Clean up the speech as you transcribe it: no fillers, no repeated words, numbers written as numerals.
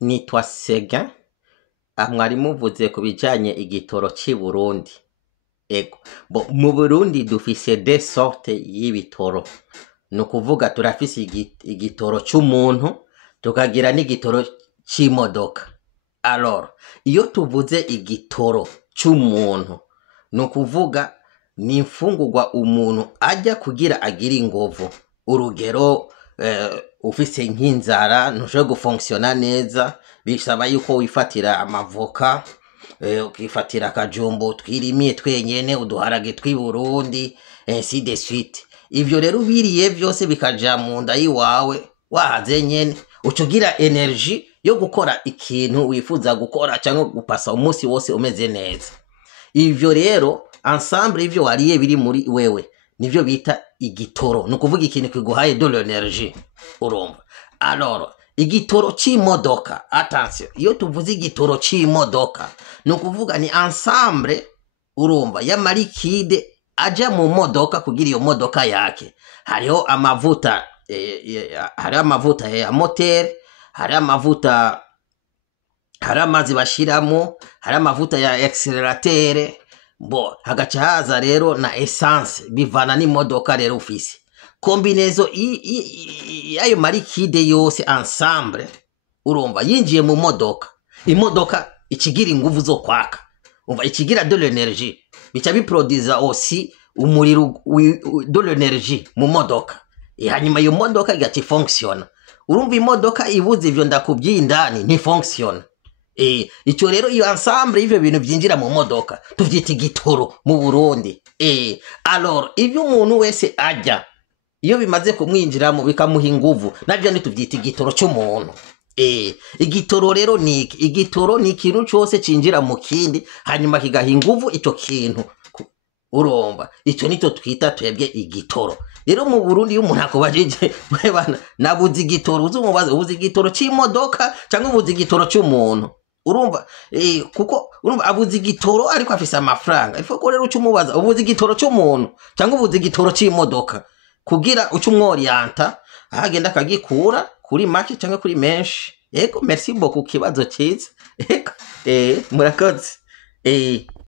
nitwa Sega, mwari muvuze ku bijanye igitoro c'i Burundi. Ego, mu Burundi dufise de sorte y'ibitoro. Ni ukuvuga turafise igitoro c'umuntu, tukagira n'igitoro c'imodoka. Alors, iyo tuvuze igitoro c'umuntu, ni ukuvuga ni imfungurwa umuntu ajya kugira agire ingovu. Urugero, ufise nk'inzara ntushobora gufonksiona neza, bisaba yuko wifatira amavoka, ukifatira akajumbo twirimiye twenyene, uduharage tw'i Burundi, ainsi de suite. Ivyo rero ubiriye vyose bikaja mu nda yiwawe, wahaze nyene, ucugira energy yo gukora ikintu wifuza gukora canke gupasa umunsi wose umeze neza. Ivyo rero ensemble ivyo wariye biri muri wewe nivyo bita igitoro. Nukuvuga ikintu kiguhaye de l'énergie, urumva. Alors, igitoro c'imodoka, attention, iyo tuvuze igitoro c'imodoka, nukuvuga ni ensemble, urumva, y'amarikide aja mu modoka kugira iyo modoka yake. Hariho amavuta, hariho amavuta ya moteur, hariho amavuta, hariho amazi bashiramo, hariho amavuta ya accelerateur, hagaca haza rero na essence bivana n'imodoka rero ufise. Kombinezo y'ayo marikide yose ensemble, urumva, yinjiye mu modoka. Imodoka ikigira inguvu zo kwaka, umva, ikigira de l'énergie, bica biproduza aussi umuriro de l'énergie mu modoka. Hanyuma iyo modoka igaca ifonksiona. Urumva imodoka ibuze ivyo ndakubwiye indani ntifonksiona. Ico rero iyo ensemble ivyo bintu vyinjira mu modoka tuvyita igitoro mu Burundi. Alors ivyo umuntu wese ajya, iyo bimaze kumwinjiramo bikamuha inguvu, navyo nituvyita igitoro c'umuntu. Igitoro rero niki? Igitoro ni ikintu cyose cinjira mu kindi hanyuma kigaha inguvu ico kintu, urumva. Ico nico twita twebwe igitoro. Rero mu Burundi iyo umuntu akubajije bana nabuze igitoro, uzumubaza ubuze igitoro c'imodoka cyangwa ubuze igitoro c'umuntu, urumva. Kuko urumva abuze igitoro ariko afise amafaranga. Ifo ko rero ucumubaza ubuze igitoro c'umuntu cyangwa ubuze igitoro c'imodoka, kugira ucumworienta ahagenda akagikura kuri make cyangwa kuri menshi. Yego, merci beaucoup, kibazo cyiza. Murakoze.